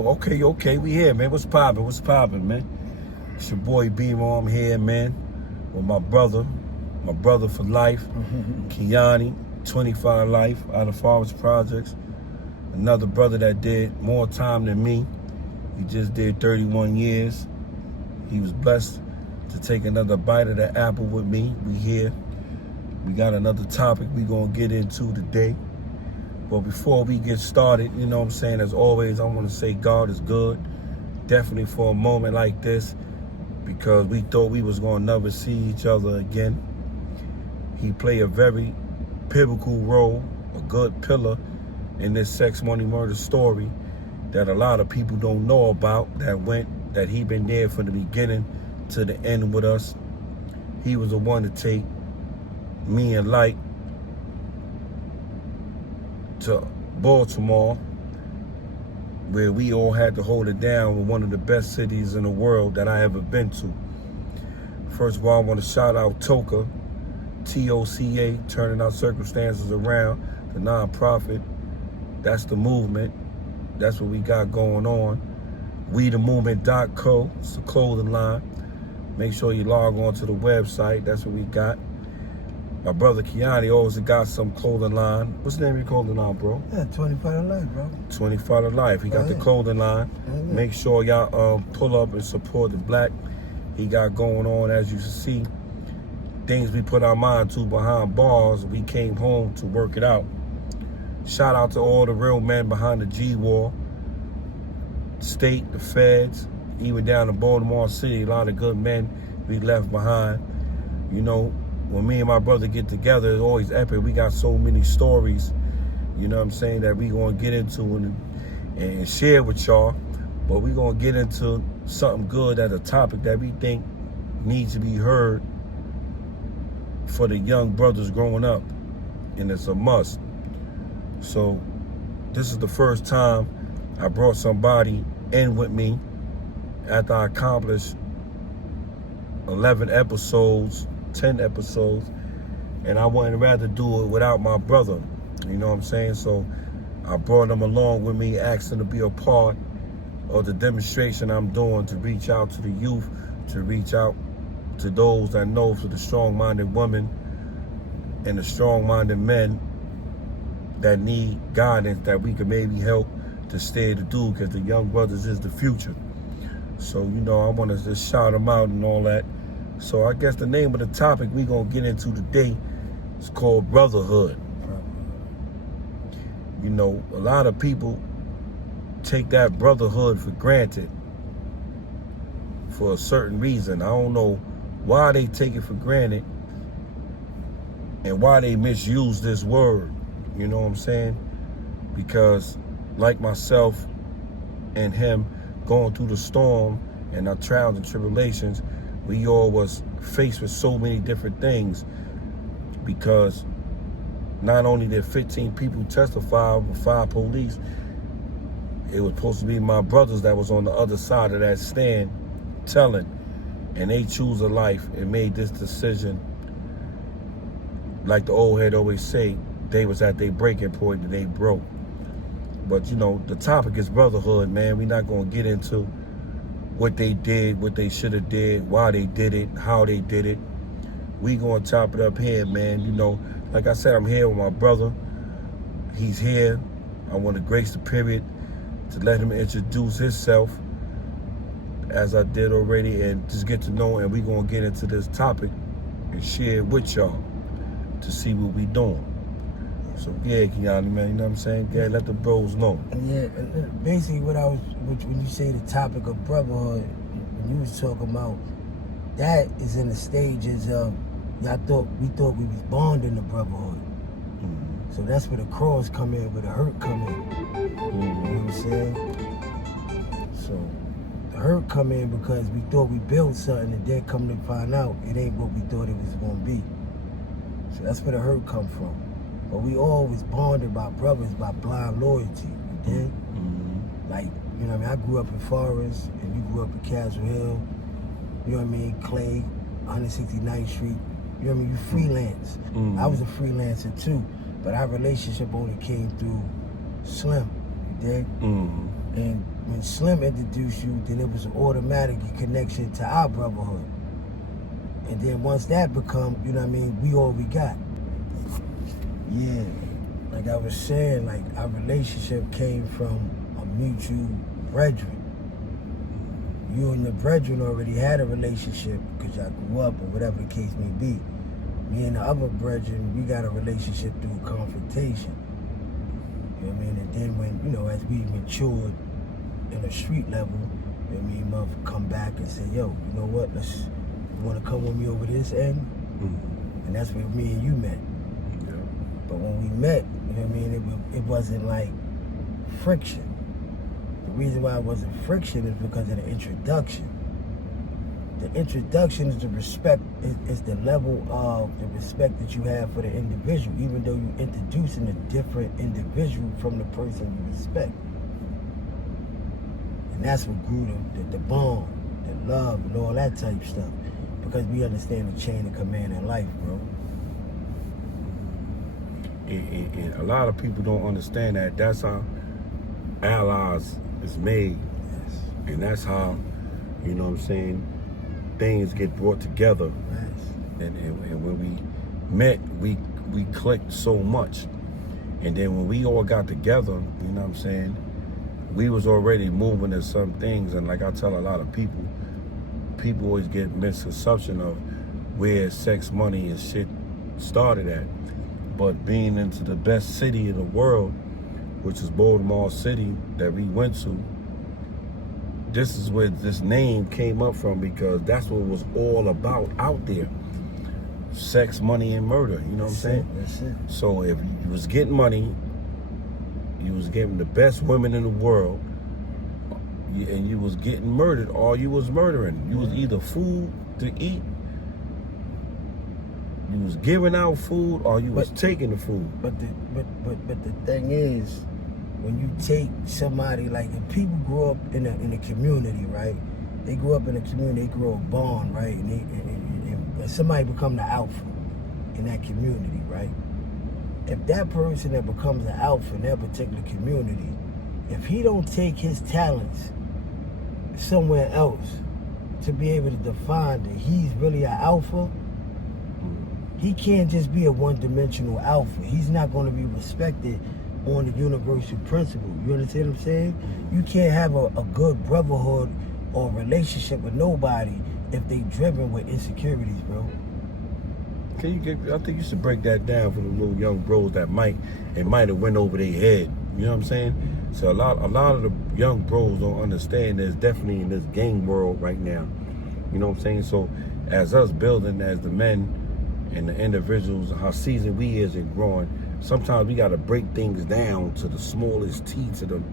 Okay, we here, man. What's poppin', man? It's your boy B-Mo. I'm here, man, with my brother for life, Kiani, 25 life, out of Forest Projects. Another brother that did more time than me. He just did 31 years. He was blessed to take another bite of the apple with me. We here. We got another topic we gonna get into today. But before we get started, you know what I'm saying, as always, I want to say God is good. Definitely for a moment like this, because we thought we was going to never see each other again. He played a very pivotal role, a good pillar in this sex, money, murder story that a lot of people don't know about, that he been there from the beginning to the end with us. He was the one to take me and Light to Baltimore, where we all had to hold it down with one of the best cities in the world that I ever been to. First of all, I want to shout out TOCA, T-O-C-A, Turning Our Circumstances Around, the nonprofit. That's the movement. That's what we got going on. WeTheMovement.co, it's a clothing line. Make sure you log on to the website. That's what we got. My brother Kiani always got some clothing line. What's the name of your clothing line, bro? Yeah, 25 to life, bro. 25 to life. He got the clothing line. Make sure y'all pull up and support the black he got going on. As you see, things we put our mind to behind bars, we came home to work it out. Shout out to all the real men behind the G-War, state, the feds, even down to Baltimore City, a lot of good men we left behind. You know, when me and my brother get together, it's always epic. We got so many stories, you know what I'm saying, that we gonna get into and share with y'all. But we gonna get into something good at a topic that we think needs to be heard for the young brothers growing up, and it's a must. So this is the first time I brought somebody in with me after I accomplished 11 episodes, 10 episodes, and I wouldn't rather do it without my brother, you know what I'm saying? So I brought him along with me, asked him to be a part of the demonstration I'm doing to reach out to the youth, to reach out to those that know, for the strong-minded women and the strong-minded men that need guidance, that we can maybe help to stay to do, because the young brothers is the future. So, you know, I want to just shout them out and all that. So I guess the name of the topic we gonna get into today is called brotherhood. You know, a lot of people take that brotherhood for granted for a certain reason. I don't know why they take it for granted and why they misuse this word. You know what I'm saying? Because like myself and him going through the storm and our trials and tribulations, we all was faced with so many different things, because not only did 15 people testify with 5 police, it was supposed to be my brothers that was on the other side of that stand telling, and they choose a life and made this decision. Like the old head always say, they was at their breaking point and they broke. But you know, the topic is brotherhood, man. We're not gonna get into what they did, what they should have did, why they did it, how they did it. We gonna chop it up here, man. You know, like I said, I'm here with my brother. He's here. I want to grace the period to let him introduce himself, as I did already, and just get to know him. And we gonna get into this topic and share it with y'all to see what we doing. So yeah, Kiani, man, you know what I'm saying? Yeah, let the bros know. Yeah, basically when you say the topic of brotherhood, when you was talking about, that is in the stages of, we thought we was born in the brotherhood. Mm-hmm. So that's where the cross come in, where the hurt come in. Mm-hmm. You know what I'm saying? So the hurt come in because we thought we built something, and then come to find out it ain't what we thought it was gonna be. So that's where the hurt come from. But we always bonded by brothers by blind loyalty, you dig? Mm-hmm. Like, you know what I mean? I grew up in Forest, and you grew up in Castle Hill, you know what I mean? Clay, 169th Street, you know what I mean? You freelance. Mm-hmm. I was a freelancer too, but our relationship only came through Slim, you dig? Mm-hmm. And when Slim introduced you, then it was an automatic connection to our brotherhood. And then once that become, you know what I mean, we all we got. Yeah, like I was saying, like our relationship came from a mutual brethren. You and the brethren already had a relationship because y'all grew up or whatever the case may be. Me and the other brethren, we got a relationship through confrontation. You know what I mean? And then when, you know, as we matured in a street level, you know what I mean, mother come back and say, yo, you know what, you want to come with me over this end? Mm-hmm. And that's where me and you met. Yeah. But when we met, you know what I mean, it wasn't like friction. The reason why it wasn't friction is because of the introduction. The introduction is the respect, is the level of the respect that you have for the individual, even though you're introducing a different individual from the person you respect. And that's what grew the bond, the love, and all that type of stuff. Because we understand the chain of command in life, bro. And a lot of people don't understand that. That's how allies is made. Yes. And that's how, you know what I'm saying, things get brought together. Yes. And when we met, we clicked so much. And then when we all got together, you know what I'm saying, we was already moving in some things. And like I tell a lot of people always get misconception of where sex, money, and shit started at. But being into the best city in the world, which is Baltimore City, that we went to, this is where this name came up from, because that's what it was all about out there. Sex, money, and murder, you know what I'm saying? That's it. So if you was getting money, you was getting the best women in the world, and you was getting murdered, or you was murdering. You was either food to eat, you was giving out food, or you was taking the food. But the thing is, when you take somebody, like if people grow up in a community, right? They grow up in a community, they grow a bond, right? And somebody become the alpha in that community, right? If that person that becomes the alpha in that particular community, if he don't take his talents somewhere else to be able to define that he's really an alpha, he can't just be a one-dimensional alpha. He's not going to be respected on the universal principle. You understand what I'm saying? You can't have a good brotherhood or relationship with nobody if they driven with insecurities, bro. I think you should break that down for the little young bros that might have went over their head. You know what I'm saying? So a lot of the young bros don't understand there's definitely in this gang world right now. You know what I'm saying? So as us building as the men and the individuals, how seasoned we is and growing, sometimes we got to break things down to the smallest T to them.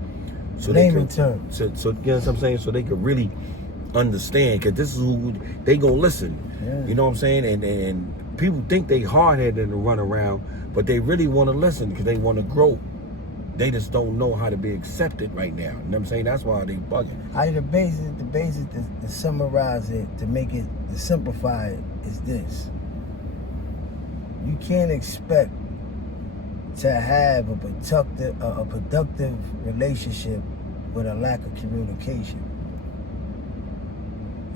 So name and term. So you know what I'm saying? So they could really understand, because this is who they gonna listen. Yeah. You know what I'm saying? And people think they hard-headed and run around, but they really want to listen because they want to grow. They just don't know how to be accepted right now. You know what I'm saying? That's why they bugging. The basis to summarize it, to simplify it, is this. You can't expect to have a productive relationship with a lack of communication.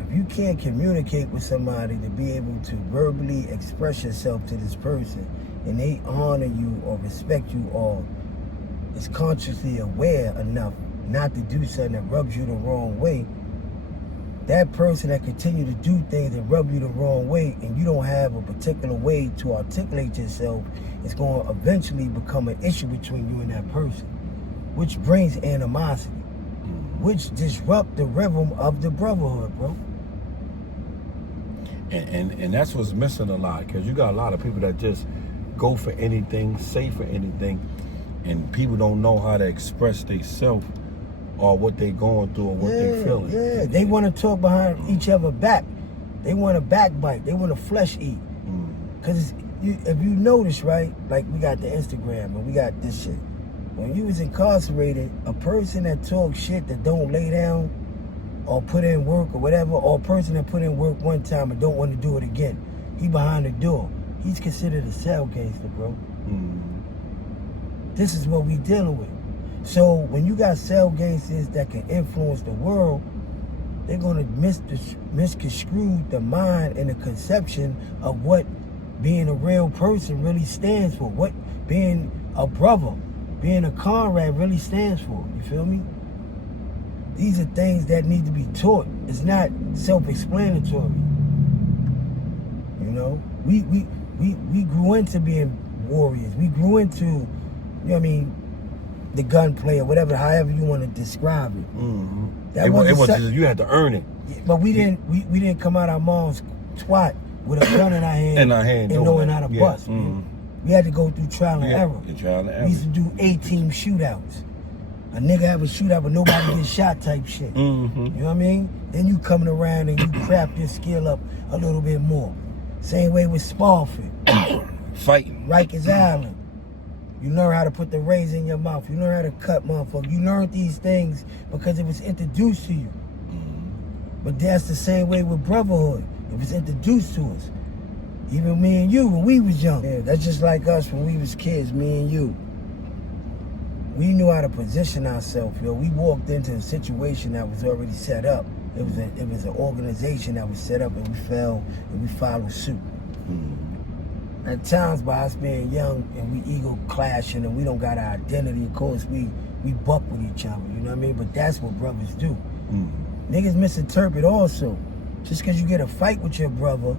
If you can't communicate with somebody to be able to verbally express yourself to this person, and they honor you or respect you or is consciously aware enough not to do something that rubs you the wrong way, that person that continue to do things that rub you the wrong way, and you don't have a particular way to articulate yourself, it's going to eventually become an issue between you and that person, which brings animosity, which disrupt the rhythm of the brotherhood, bro. And that's what's missing a lot, because you got a lot of people that just go for anything, say for anything, and people don't know how to express themselves or what they going through or what they feeling. Yeah, they want to talk behind each other back. They want to backbite. They want to flesh eat. Because if you notice, right, like we got the Instagram and we got this shit. When you was incarcerated, a person that talks shit that don't lay down or put in work or whatever, or a person that put in work one time and don't want to do it again, he behind the door. He's considered a cell gangster, bro. This is what we dealing with. So when you got cell gangsters that can influence the world, they're gonna misconstrue the mind and the conception of what being a real person really stands for. What being a brother, being a comrade really stands for. You feel me? These are things that need to be taught. It's not self-explanatory. You know, we grew into being warriors. We grew into, you know what I mean, the gunplay or whatever, however you want to describe it. Mm-hmm. It was just, you had to earn it. But we didn't come out our mom's twat with a gun in our hand, and knowing how to bust. Mm-hmm. We had to go through trial and error. We used to do 18 shootouts. A nigga have a shootout but nobody get shot type shit. Mm-hmm. You know what I mean? Then you coming around and you craft your skill up a little bit more. Same way with Spofford. Fighting. Rikers Island. You learn how to put the razor in your mouth. You learn how to cut motherfuckers. You learned these things because it was introduced to you. Mm-hmm. But that's the same way with brotherhood. It was introduced to us. Even me and you when we was young. Yeah, that's just like us when we was kids, me and you. We knew how to position ourselves, yo. We walked into a situation that was already set up. It was an organization that was set up, and we fell and we followed suit. Mm-hmm. At times, by us being young and we ego clashing and we don't got our identity, of course, we buck with each other. You know what I mean? But that's what brothers do. Mm-hmm. Niggas misinterpret also. Just because you get a fight with your brother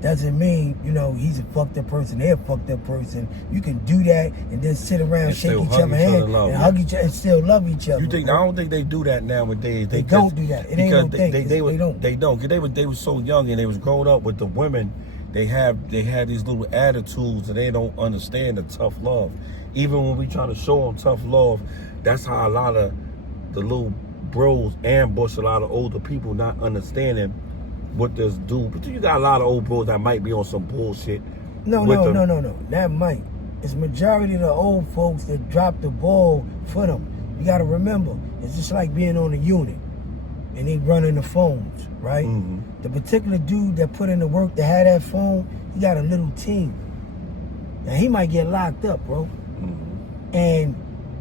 doesn't mean, you know, he's a fucked up person, they're a fucked up person. You can do that and then sit around, and shake each other's hand, and hug each other and still love each other. You think? I don't think they do that nowadays. They don't do that. It ain't no thing. They don't. They were so young and they was growing up with the women. They had these little attitudes and they don't understand the tough love. Even when we trying to show them tough love, that's how a lot of the little bros ambush a lot of older people not understanding what this do. But you got a lot of old bros that might be on some bullshit. No. That might. It's majority of the old folks that drop the ball for them. You got to remember, it's just like being on a unit and they running the phones, right? Mm-hmm. The particular dude that put in the work to have that phone, he got a little team. Now he might get locked up, bro. Mm-hmm. And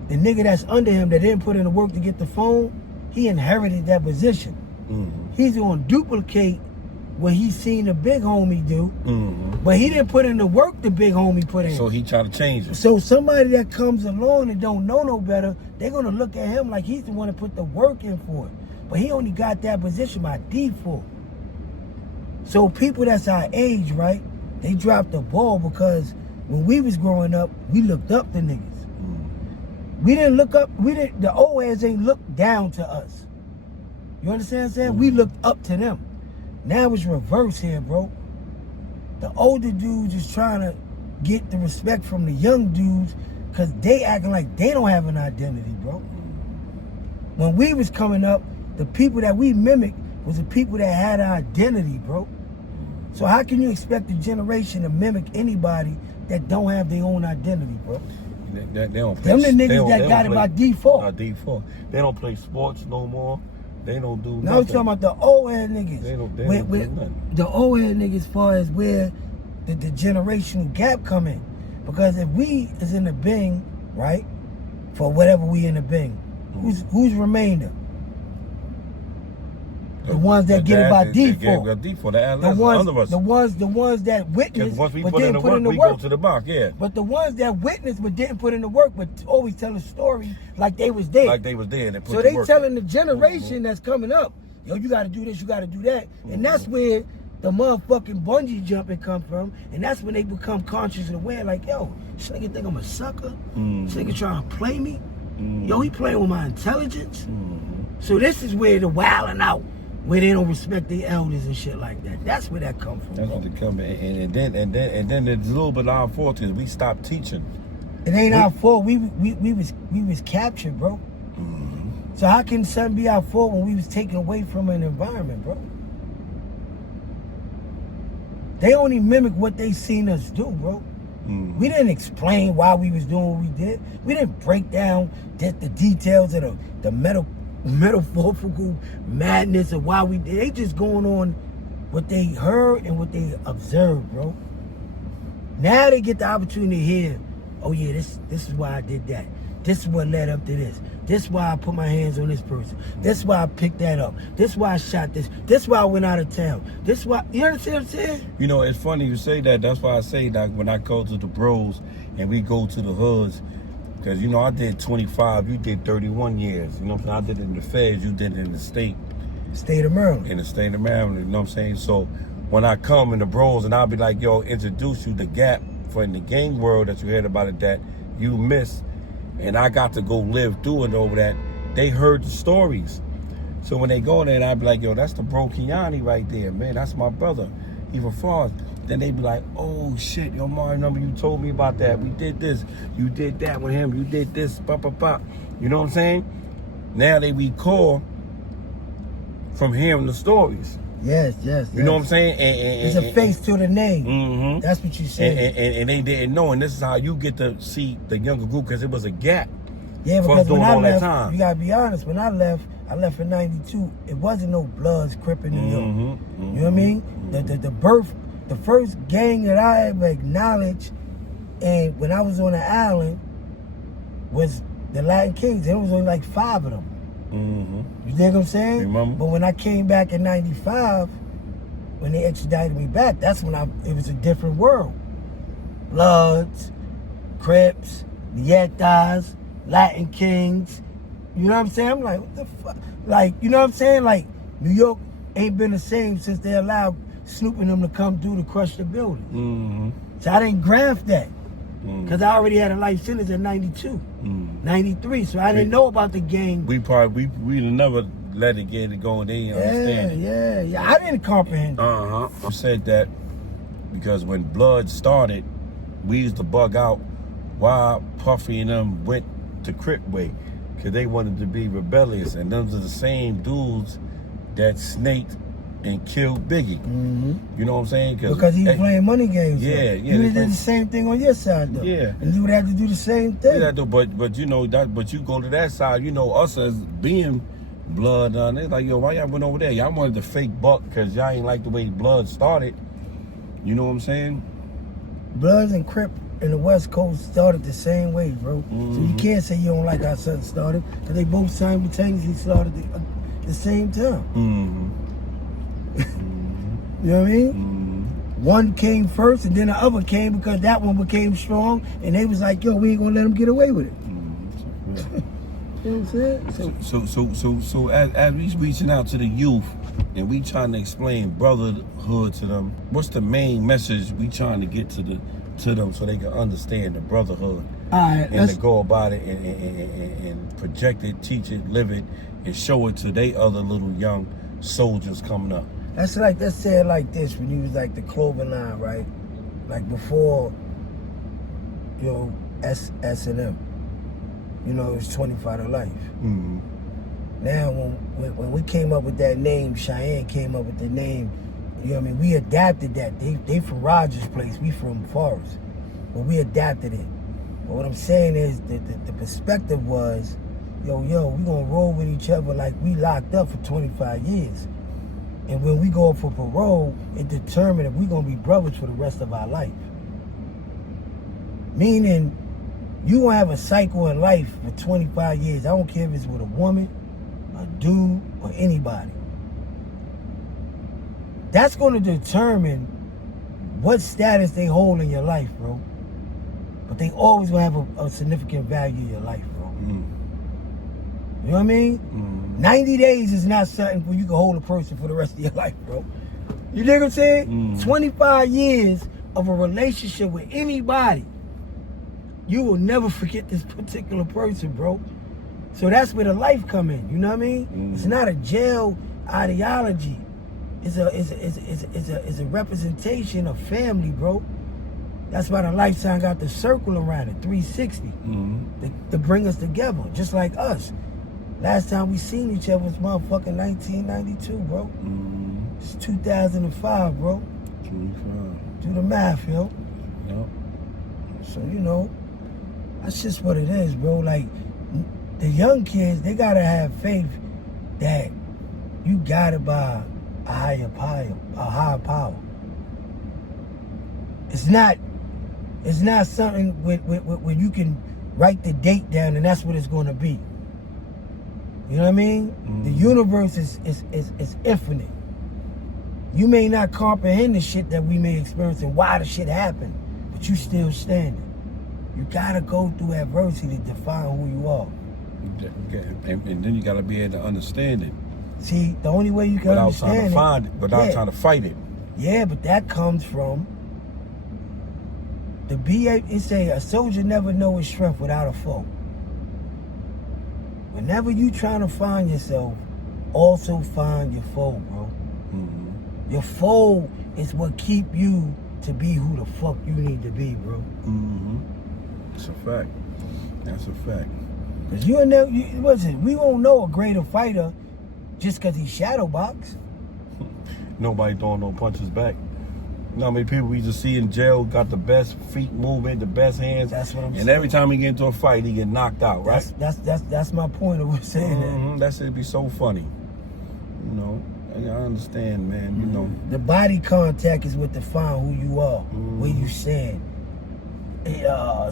the nigga that's under him that didn't put in the work to get the phone, he inherited that position. Mm-hmm. He's gonna duplicate what he seen the big homie do, mm-hmm. but he didn't put in the work the big homie put in. So he tried to change it. So somebody that comes along and don't know no better, they're gonna look at him like he's the one that put the work in for it. But he only got that position by default. So people that's our age, right, they dropped the ball because when we was growing up, we looked up to niggas. Mm-hmm. We didn't look up, the old heads ain't looked down to us. You understand what I'm saying? Mm-hmm. We looked up to them. Now it's reverse here, bro. The older dudes is trying to get the respect from the young dudes because they acting like they don't have an identity, bro. When we was coming up, the people that we mimicked was the people that had an identity, bro. So how can you expect a generation to mimic anybody that don't have their own identity, bro? They don't play, them the niggas that got it by default. By default. They don't play sports no more. They don't do nothing. Now I'm talking about the old head niggas. They don't do nothing. The old head niggas as far as where the generational gap come in. Because if we is in the Bing, right, for whatever we in the Bing, who's remainder? The ones that get it by default. The ones that witness but didn't put in the work. Go to the box, yeah. But the ones that witnessed but didn't put in the work, but always tell a story like they was there. Like they was there. So they telling the generation that's coming up, yo, you got to do this, you got to do that, and that's where the motherfucking bungee jumping come from, and that's when they become conscious and aware. Like, yo, this nigga think I'm a sucker. This nigga trying to play me. Yo, he playing with my intelligence. So this is where the wilding out. Where they don't respect their elders and shit like that. That's where that come from. That's where they come in, and then it's a little bit our fault because we stopped teaching. It ain't our fault. We was captured, bro. Mm-hmm. So how can something be our fault when we was taken away from an environment, bro? They only mimic what they seen us do, bro. Mm-hmm. We didn't explain why we was doing what we did. We didn't break down the details of the metaphorical madness of why we did. They just going on what they heard and what they observed, bro. Now they get the opportunity to hear, oh yeah, this is why I did that. This is what led up to this. This is why I put my hands on this person. This is why I picked that up. This is why I shot this. This is why I went out of town. This is why, you understand what I'm saying? You know, it's funny you say that. That's why I say that when I go to the bros and we go to the hoods, because, you know, I did 25, you did 31 years. You know what I'm saying? I did it in the feds, you did it in the state. State of Maryland. In the state of Maryland, you know what I'm saying? So when I come in the bros and I'll be like, yo, introduce you the gap for in the gang world that you heard about it that you missed. And I got to go live through it over that. They heard the stories. So when they go there, and I'd be like, yo, that's the bro Kiani right there, man. That's my brother. He from Florida. Then they be like, oh, shit, yo, Mari, remember you told me about that. We did this. You did that with him. You did this, pop, pop, pop. You know what I'm saying? Now they recall from hearing the stories. Yes. You know what I'm saying? It's a face to the name. Mm-hmm. That's what you said. And they didn't know. And this is how you get to see the younger group, because it was a gap. Yeah, for us because doing when I all that left, time. you gotta be honest, when I left in 92, it wasn't no Bloods, Crip in New York. Mm-hmm. You know what I mean? The first gang that I ever acknowledged, and when I was on the island, was the Latin Kings. There was only like 5 of them. Mm-hmm. You dig what I'm saying? Remember? But when I came back in 95, when they extradited me back, that's when it was a different world. Bloods, Crips, Nietas, Latin Kings. You know what I'm saying? I'm like, what the fuck? Like, you know what I'm saying? Like, New York ain't been the same since they allowed Snoop and them to come through to crush the building. Mm-hmm. So I didn't grasp that. Because I already had a life sentence at 92, 93. So I didn't know about the gang. We never let it get it going. They didn't understand it. Yeah. I didn't comprehend it. I said that because when Blood started, we used to bug out why Puffy and them went to Crip way, because they wanted to be rebellious, and those are the same dudes that snaked and killed Biggie. Mm-hmm. You know what I'm saying? Because he was playing money games. Yeah. You did the same thing on your side, though. Yeah. And you would have to do the same thing. Yeah, but you know that. But you go to that side. You know us as being Blood. They're like, yo, why y'all went over there? Y'all wanted the fake buck because y'all ain't like the way Blood started. You know what I'm saying? Bloods and Crip in the West Coast started the same way, bro. Mm-hmm. So you can't say you don't like how something started, because they both simultaneously started the same time. Mm-hmm. You know what I mean? Mm-hmm. One came first, and then the other came because that one became strong, and they was like, yo, we ain't gonna let them get away with it. Mm-hmm. You know what I'm saying? So as we reaching out to the youth and we trying to explain brotherhood to them, what's the main message we trying to get to them so they can understand the brotherhood? All right, and to go about it and project it, teach it, live it, and show it to they other little young soldiers coming up. Let's say it like this, when you was like the clothing line, right? Like before, you know, S&M. You know, it was 25 to life. Mm-hmm. Now, when we came up with that name, Cheyenne came up with the name, you know what I mean? We adapted that. They from Rogers Place, we from Forest. But we adapted it. But what I'm saying is the perspective was, yo, we gonna roll with each other like we locked up for 25 years. And when we go up for parole, it determines if we gonna be brothers for the rest of our life. Meaning, you gonna have a cycle in life for 25 years. I don't care if it's with a woman, a dude, or anybody. That's gonna determine what status they hold in your life, bro. But they always gonna have a significant value in your life, bro. Mm-hmm. You know what I mean? Mm-hmm. 90 days is not something where you can hold a person for the rest of your life, bro. You dig what I'm saying? Mm-hmm. 25 years of a relationship with anybody, you will never forget this particular person, bro. So that's where the life come in. You know what I mean? Mm-hmm. It's not a jail ideology. It's a representation of family, bro. That's why the life sign got the circle around it, 360, to bring us together, just like us. Last time we seen each other was motherfucking 1992, bro. Mm-hmm. It's 2005, bro. 25. Do the math, yo. Yep. So, you know, that's just what it is, bro. Like, the young kids, they gotta have faith that you guided by a higher power. It's not something where you can write the date down, and that's what it's going to be. You know what I mean? The universe is infinite. You may not comprehend the shit that we may experience and why the shit happened, but you still standing. You gotta go through adversity to define who you are. And then you gotta be able to understand it. See, the only way you can understand without trying to fight it. Yeah, but that comes from a soldier never know his strength without a foe. Whenever you trying to find yourself, also find your foe, bro. Mm-hmm. Your foe is what keep you to be who the fuck you need to be, bro. Mm-hmm. That's a fact. That's a fact. Cause we won't know a greater fighter just cause he's shadow box. Nobody throwing no punches back. You know how many people we just see in jail got the best feet movement, the best hands. That's what I'm saying. And every time he get into a fight, he get knocked out, right? That's my point of saying that. That's it'd be so funny. You know, I understand, man. You know, the body contact is what define who you are, where you stand.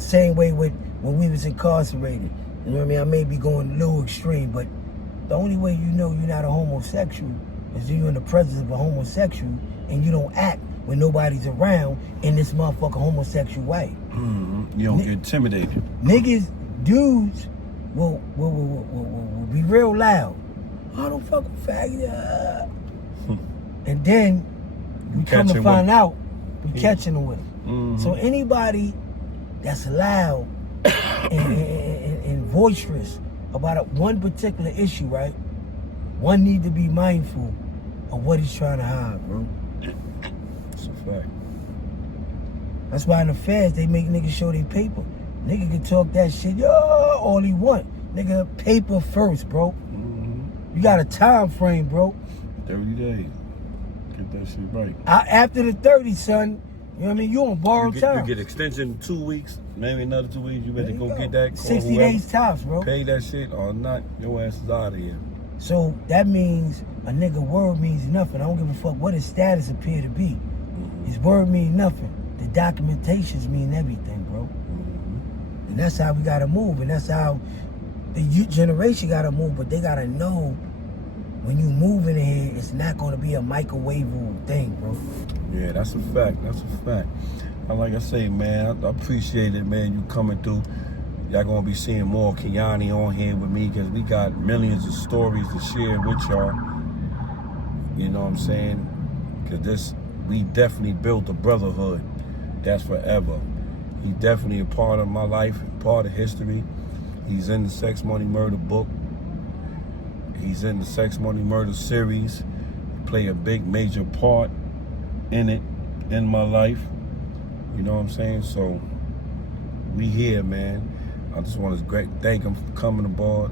Same way with when we was incarcerated. You know what I mean? I may be going a little extreme, but the only way you know you're not a homosexual is you're in the presence of a homosexual and you don't act when nobody's around in this motherfucking homosexual way. You don't get intimidated. Dudes will be real loud. I don't fuck with faggot. And then we come to find out we catching them with them. So anybody that's loud and boisterous about one particular issue, right? One need to be mindful of what he's trying to hide, bro. That's a fact. That's why in the feds, they make niggas show their paper. Nigga can talk that shit, all he want. Nigga, paper first, bro. You got a time frame, bro. 30 days. Get that shit right. After the 30, son, you know what I mean? You on borrowed time. You get extension 2 weeks, maybe another 2 weeks. You better go get that. 60 days tops, bro. Pay that shit or not, your ass is out of here. So that means a nigga word means nothing. I don't give a fuck what his status appear to be. His word means nothing. The documentations mean everything, bro. And that's how we gotta move, and that's how the youth generation gotta move. But they gotta know when you move in here, it's not gonna be a microwavable thing, bro. Yeah, that's a fact. That's a fact. And like I say, man, I appreciate it, man. You coming through. Y'all gonna be seeing more Kiani on here with me because we got millions of stories to share with y'all. You know what I'm saying? Because we definitely built a brotherhood that's forever. He's definitely a part of my life, part of history. He's in the Sex, Money, Murder book. He's in the Sex, Money, Murder series. Play a big, major part in it, in my life. You know what I'm saying? So, we here, man. I just want to thank him for coming aboard,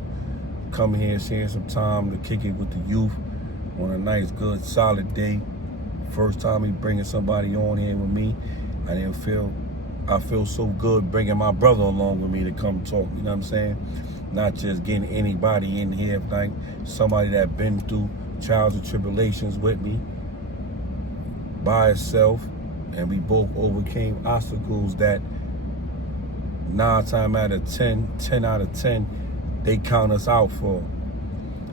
coming here, sharing some time to kick it with the youth on a nice, good, solid day. First time he bringing somebody on here with me. I feel so good bringing my brother along with me to come talk, you know what I'm saying? Not just getting anybody in here, like somebody that been through trials and tribulations with me by itself, and we both overcame obstacles that 9 times out of 10, 10 out of 10, they count us out for.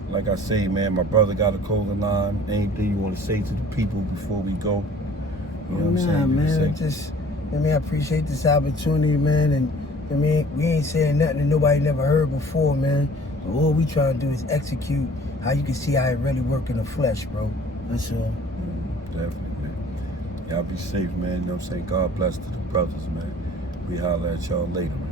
Like I say, man, my brother got a clothing line. Anything you want to say to the people before we go? You know what I'm saying? Man, I appreciate this opportunity, man, and we ain't saying nothing that nobody never heard before, man. So all we trying to do is execute how you can see how it really work in the flesh, bro. That's all. Definitely, man. Y'all be safe, man. You know what I'm saying? God bless to the brothers, man. We holler at y'all later, man.